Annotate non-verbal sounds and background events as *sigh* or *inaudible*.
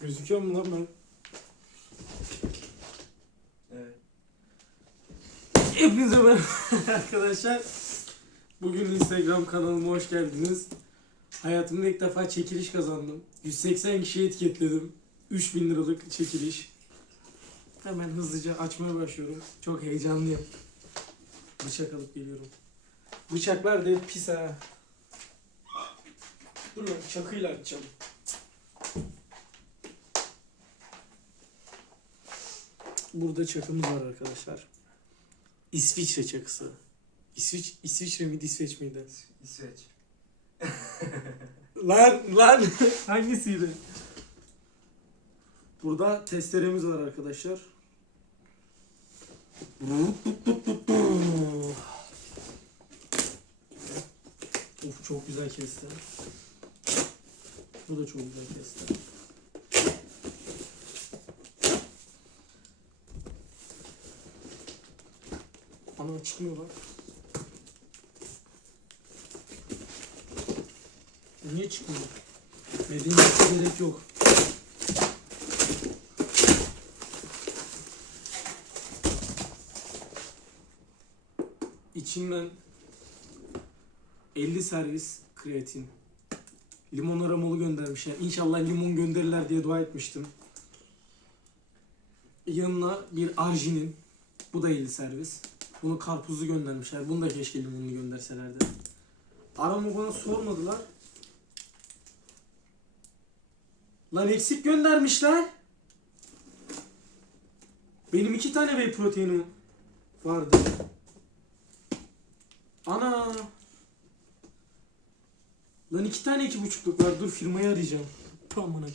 Gözüküyor mu lan ben? Evet. Hepinize merhaba *laughs* arkadaşlar. Bugün Instagram kanalıma hoş geldiniz. Hayatımda ilk defa çekiliş kazandım. 180 kişiyi etiketledim. 3000 liralık çekiliş. Hemen hızlıca açmaya başlıyorum. Çok heyecanlıyım. Bıçak alıp geliyorum. Bıçaklar da pis ha. Dur lan çakıyla açacağım. Burada çakımız var arkadaşlar. İsviçre çakısı. İsviç, İsviçre miydi İsveç miydi? İsveç. *laughs* Lan lan *laughs* hangisiydi? Burada testeremiz var arkadaşlar. Of çok güzel kesti. Bu da çok güzel kesti. Ana çıkmıyor bak. Niye çıkmıyor? Medeniyete gerek yok. İçinden 50 servis kreatin. Limon aromalı göndermişler. İnşallah limon gönderirler diye dua etmiştim. Yanına bir arginin. Bu da 50 servis. Bunu karpuzlu göndermişler. Bunu da keşke limonlu gönderselerdi. Bana sormadılar. Lan eksik göndermişler. Benim iki tane whey proteinim vardı. Ana. Lan iki tane iki buçukluk var. Dur firmayı arayacağım. Tamam ana.